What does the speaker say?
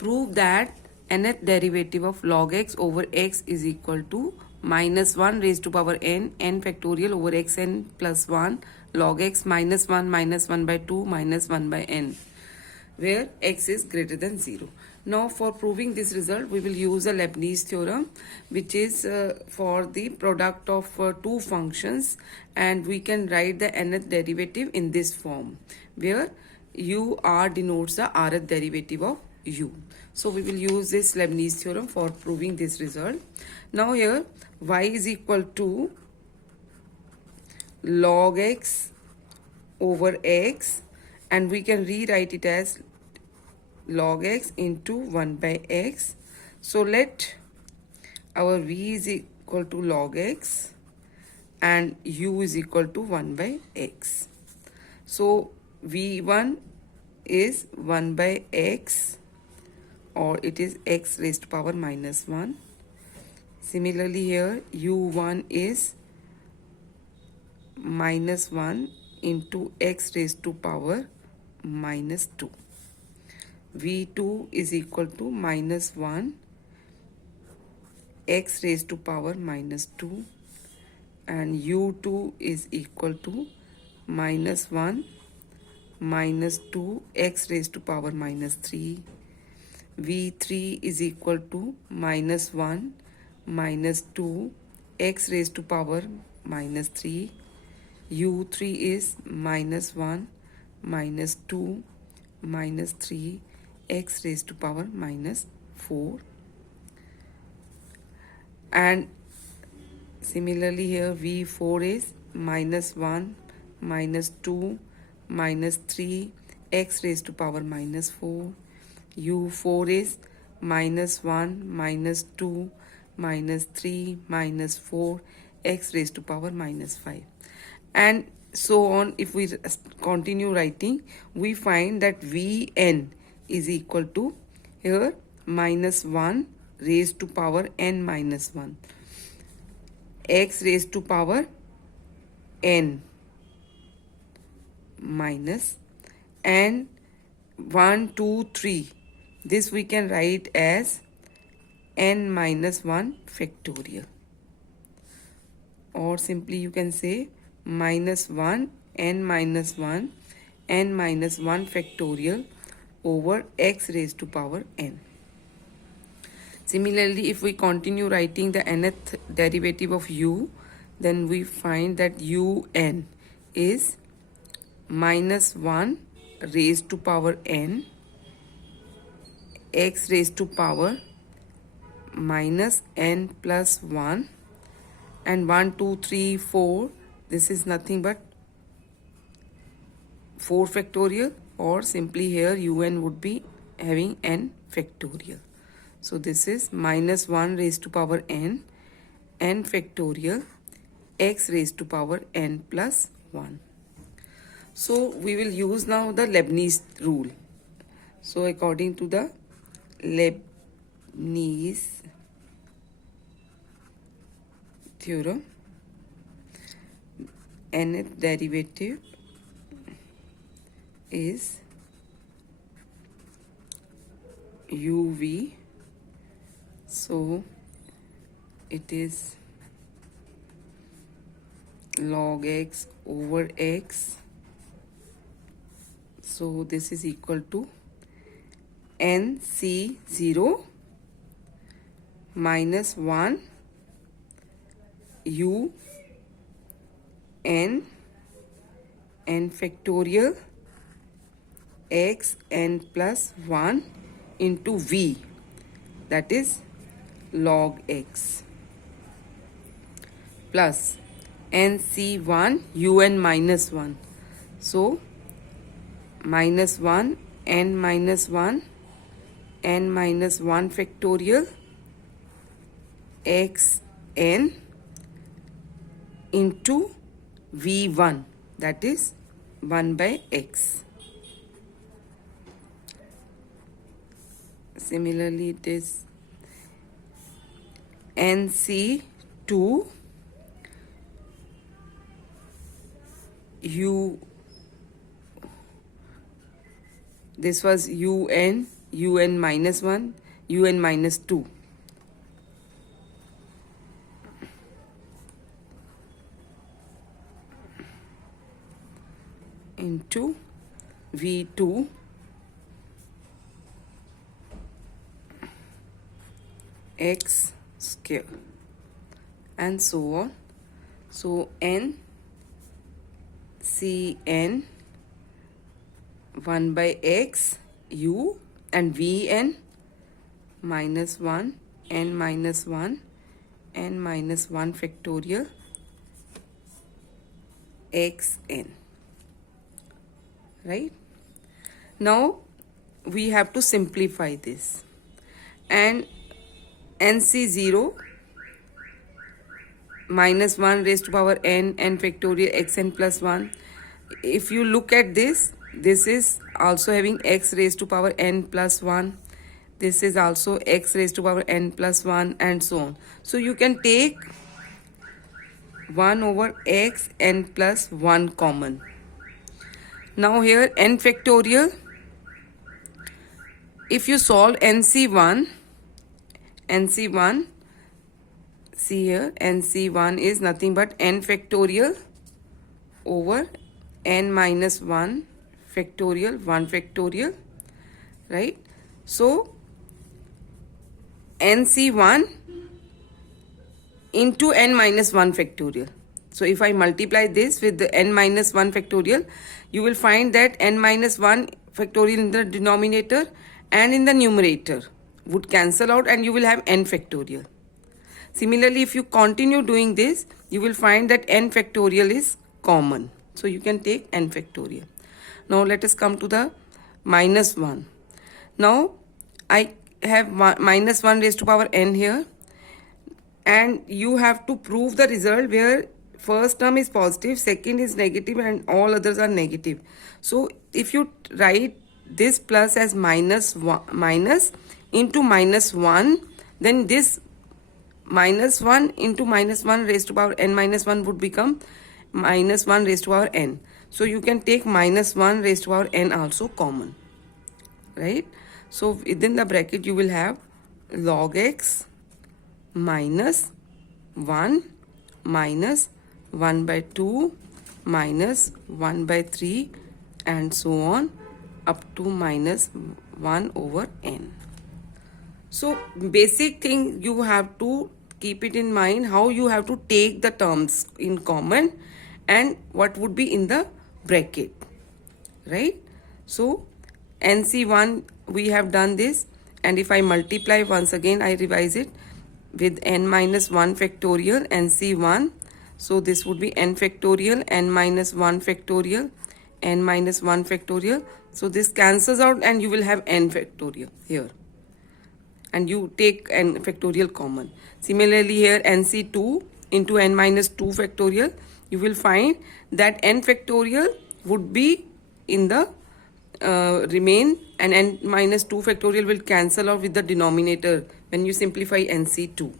Prove that nth derivative of log x over x is equal to minus 1 raised to power n factorial over xn plus 1 log x minus 1 by 2 minus 1 by n, where x is greater than 0. Now for proving this result, we will use a Leibnitz theorem, which is for the product of two functions, and we can write the nth derivative in this form, where u(r) denotes the rth derivative of u. So we will use this Leibniz theorem for proving this result. Now here y is equal to log x over x, and we can rewrite it as log x into 1 by x. So let our v is equal to log x and u is equal to 1 by x. So v1 is 1 by x, or it is x raised to power minus 1. Similarly here u1 is minus 1 into x raised to power minus 2. v2 is equal to minus 1 x raised to power minus 2, and u2 is equal to minus 1 minus 2 x raised to power minus 3. v3 is equal to minus 1 minus 2 x raised to power minus 3. u3 is minus 1 minus 2 minus 3 x raised to power minus 4. And similarly here v4 is minus 1 minus 2 minus 3 x raised to power minus 4. u4 is minus 1 minus 2 minus 3 minus 4 x raised to power minus 5, and so on. If we continue writing, we find that vn is equal to here minus 1 raised to power n minus 1 x raised to power n minus, and 1 2 3, this we can write as n minus 1 factorial, or simply you can say minus 1 n minus 1 n minus 1 factorial over x raised to power n. Similarly, if we continue writing the nth derivative of u, then we find that un is minus 1 raised to power n x raised to power minus n plus 1, and 1 2 3 4, this is nothing but 4 factorial, or simply here un would be having n factorial. So this is minus 1 raised to power n factorial x raised to power n plus 1. So we will use now the Leibniz rule. So according to the Leibniz theorem, nth derivative is uv, so it is log x over x, so this is equal to nc0 minus 1 u n factorial x n plus 1 into v, that is log x, plus nc1 un minus 1, so minus 1 n minus 1 n minus 1 factorial x n into v1, that is 1 by x. Similarly, it is nc2 u, this was un un minus 1, un minus 2. Into v2 x square and so on. So n cn 1 by x u and vn minus 1 n minus 1 n minus 1 factorial xn. Right? Now we have to simplify this, and nc0 minus 1 raised to power n factorial xn plus 1. If you look at this, this is also having x raised to power n plus 1. This is also x raised to power n plus 1 and so on. So you can take 1 over x n plus 1 common. Now here n factorial, if you solve nc1, see here, nc1 is nothing but n factorial over n minus 1 factorial, 1 factorial, right? So nc1 into n minus 1 factorial. So if I multiply this with the n minus 1 factorial, you will find that n minus 1 factorial in the denominator and in the numerator would cancel out and you will have n factorial. Similarly, if you continue doing this, you will find that n factorial is common. So you can take n factorial. Now let us come to the minus 1. Now I have minus 1 raised to power n here, and you have to prove the result where first term is positive, second is negative, and all others are negative. So if you write this plus as minus into minus 1, then this minus 1 into minus 1 raised to power n minus 1 would become minus 1 raised to power n. So you can take minus 1 raised to power n also common, right? So within the bracket you will have log x minus 1 minus 1 by 2 minus 1 by 3 and so on up to minus 1 over n. So basic thing you have to keep it in mind, how you have to take the terms in common and what would be in the bracket, right? So nc1 we have done this, and if I multiply once again, I revise it with n minus 1 factorial nc1. So this would be n factorial, n minus 1 factorial, n minus 1 factorial. So this cancels out and you will have n factorial here. And you take n factorial common. Similarly here nc2 into n minus 2 factorial, you will find that n factorial would be in the remain, and n minus 2 factorial will cancel out with the denominator when you simplify nc2.